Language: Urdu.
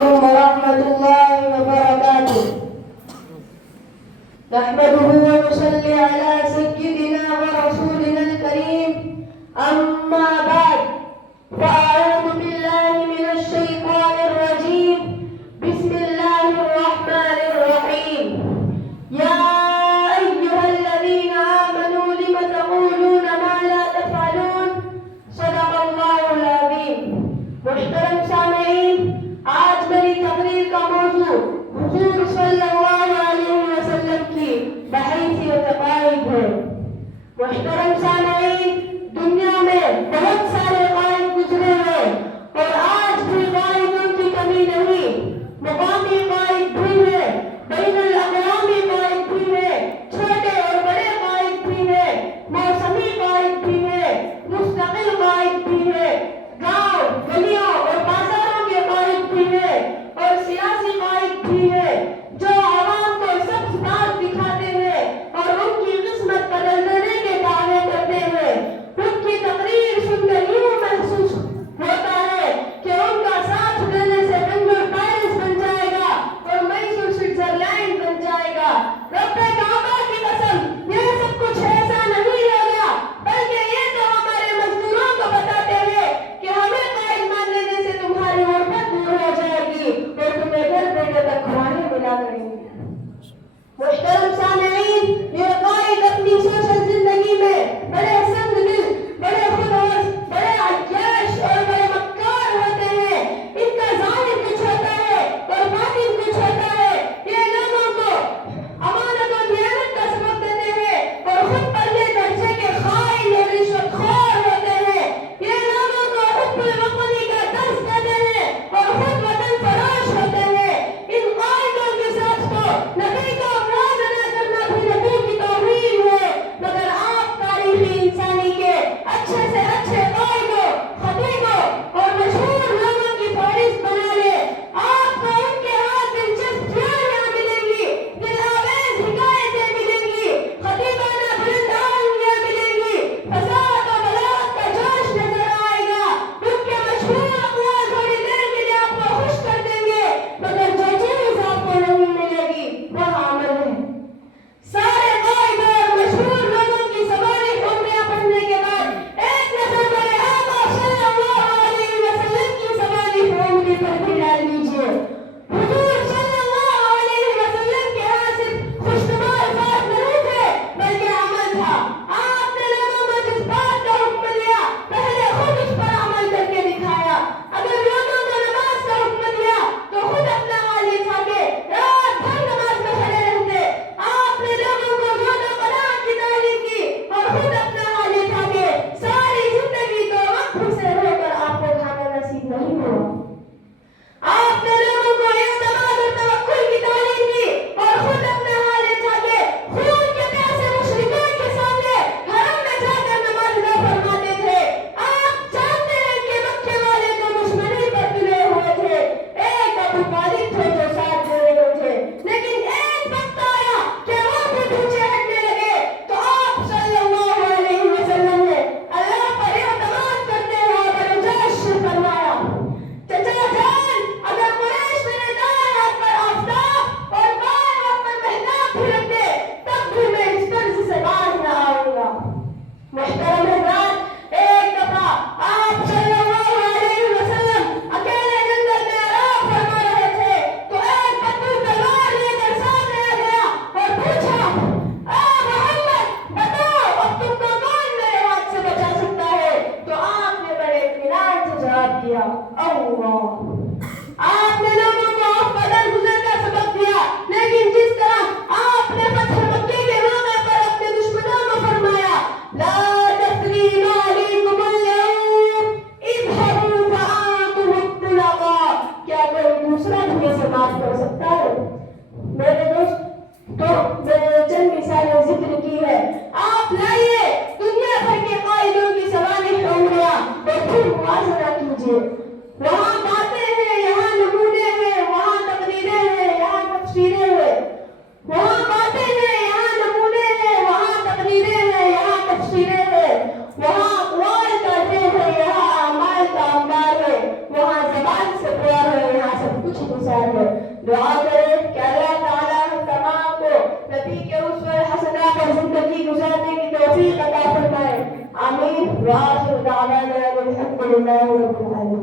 ورحمة الله وبركاته. نحمده ونصلي على سيدنا ورسولنا الكريم. أما بعد، فأعوذ بالله من الشيطان الرجيم. بسم الله الرحمن الرحيم. يا أيها الذين آمنوا لم تقولون ما لا تفعلون. صدق الله العظيم. محترم سامعین، آج میری تقریر کا موضوع حضور صلی اللہ علیہ وسلم کی بحیثیت قائد ہے۔ محترم سامعین، دنیا میں بہت سارے قائد گزرے ہیں اور آج بھی قائدوں کی کمی نہیں۔ مقامی قائد بھی ہے، بین الاقوامی قائد بھی ہے، چھوٹے اور بڑے قائد بھی ہے، موسمی قائد بھی ہے، مستقل قائد بھی ہے، گاؤں گلیوں اور بازاروں کے قائد بھی ہے اور سیاسی قائد بھی ہے جو عوام کو سبز باغ دکھاتے ہیں اور ان کی قسمت بدل دینے کے دعوے کرتے ہیں۔ ان کی تقریر سن کر یوں محسوس ہوتا ہے کہ ان کا ساتھ دینے سے بنگلور پیرس بن جائے گا اور میسور سوئٹزرلینڈ بن جائے گا۔ رب کعبہ کی قسم، یہ سب کچھ ایسا نہیں ہوگا، بلکہ یہ تو ہمارے مزدوروں کو بتاتے ہیں کہ ہمیں قائد مان لینے سے تمہاری غربت دور ہو جائے گی اور تمہیں گھر بیٹھے تک کھانے ملا کریں گے۔ محترم سامعین، یہ قائد اپنی سوشل زندگی میں بڑے سنگ دل، بڑے خودغرض، بڑے عیاش اور بڑے مکار ہوتے ہیں۔ ان کا ظاہر کچھ ہوتا ہے اور باطن کچھ ہوتا ہے۔ یہ لوگوں کو امانت و دیانت کا سبق دیتے ہیں اور خود پرلے درجے کے خائن اور رشوت خور ہوتے ہیں۔ یہ لوگوں کو حب الوطنی کا درس دیتے ہیں اور خود وطن فراش ہوتے ہیں۔ ان قائدوں کے ساتھ تو نبی کو موازنہ کرنا بھی نبی کی توہین ہے، مگر آپ تاریخ انسانی کے اچھے سے اچھے قائدوں، خطیبوں اور مشہور لوگوں کی فہرست بنا لیں۔ آپ کو ان کے ہاتھ دلچسپ جوانیاں ملیں گی، دل آویز حکایتیں ملیں گی، خطیبانہ بلند آہنگیاں ملیں گی، فصاحت و بلاغت کا جوش نظر آئے گا۔ ان کے مشہور اقوال تھوڑی دیر کے لیے آپ کو خوش کر دیں گے، مگر جو چیز آپ کو نہیں ملے گی وہ عمل ہے۔ سارے قائد اور مشہور لوگوں کی سوانح عمریاں پڑھنے کے بعد ایک نظر میرے آقا صلی اللہ علیہ وسلم کی سوانح عمری پر بھی ڈال لیجیے۔ حضور صلی اللہ علیہ وسلم کے ہاں صرف خوشنما الفاظ نہیں تھے بلکہ عمل تھا۔ آپ نے لوگوں کو جس بات کا حکم دیا پہلے خود اس پر عمل کر کے دکھایا۔ اگر لوگوں کو نماز کا حکم دیا تو خود اپنا حال یہ تھا کہ رات بھر نماز میں کھڑے رہتے۔ آپ نے لوگوں کو زہد و قناعت کی تعلیم کی اور خود اپنا حال یہ تھا کہ ساری زندگی تو وقت سے رہ کر آپ کو کھانا نصیب نہیں ہوا۔ آپ نے لوگوں کو اعتماد اور توکل کی تعلیم دی اور خود اپنا حال یہ تھا کہ خون کے پیاسے مشرکین کے سامنے حرم میں جا کر نماز ادا فرماتے تھے۔ آپ جانتے ہیں کہ مکے والے تو دشمنی پر تلے ہوئے تھے، ایک ابو طالب تھے جو ساتھ دے رہے تھے، لیکن ایک وقت آیا کہ وہ بھی پیچھے ہٹنے لگے تو آپ صلی اللہ علیہ وسلم نے اللہ پر اعتماد کرتے ہوئے بڑے جوش سے فرمایا، چچا جان، اگر قریش میرے دائیں ہاتھ پر آفتاب اور بائیں ہاتھ پر مہتاب بھی رکھ دے تب بھی میں اس طرز سے باز نہ آؤں گا۔ محترم حضرات، ایک دفعہ آپ صلی اللہ علیہ وسلم اکیلے جنگل میں آرام فرما رہے تھے تو ایک بدو تلوار لے کر سامنے آ گیا اور پوچھا، اے محمد بتاؤ اب تم کو کون میرے ہاتھ سے بچا سکتا ہے؟ تو آپ نے بڑے اطمینان سے جواب دیا، اللہ۔ آپ نے لوگوں کو آف بدر گزر کا سبق دیا، لیکن جس طرح آپ نے فتح مکے کے موقع پر اپنے دشمنوں کو فرمایا، لا تثریب علیکم اليوم اذهبوا فانتم الطلقاء، کیا کوئی دوسرا بھی اسے معاف کر سکتا ہے؟ میرے دوست، تو میں نے چند مثالیں ذکر کی ہے۔ آپ لائیے دنیا بھر کے قائدوں کی سوانح عمریاں اور پھر موازنہ کیجیے۔ وہاں باتیں ہیں، یہاں نمونے ہیں، وہاں تقریریں ہیں، یہاں تفسیریں ہیں۔ وہاں باتیں ہیں، یہاں نمونے ہیں، وہاں تقریریں ہیں، یہاں تفسیریں ہیں۔ وہاں اقوال کا ڈھیر ہے، یہاں اعمال کا انبار ہے۔ وہاں زبان سے پیار ہے، یہاں سب کچھ ساتھ ہے. دعا کریں کہ اللہ تعالیٰ ہم تمام کو نبی کے اسوہ حسنہ پر زندگی گزارنے کی توفیق عطا فرمائے. آمین. وآخر دعوانا الحمد للہ رب العالمین.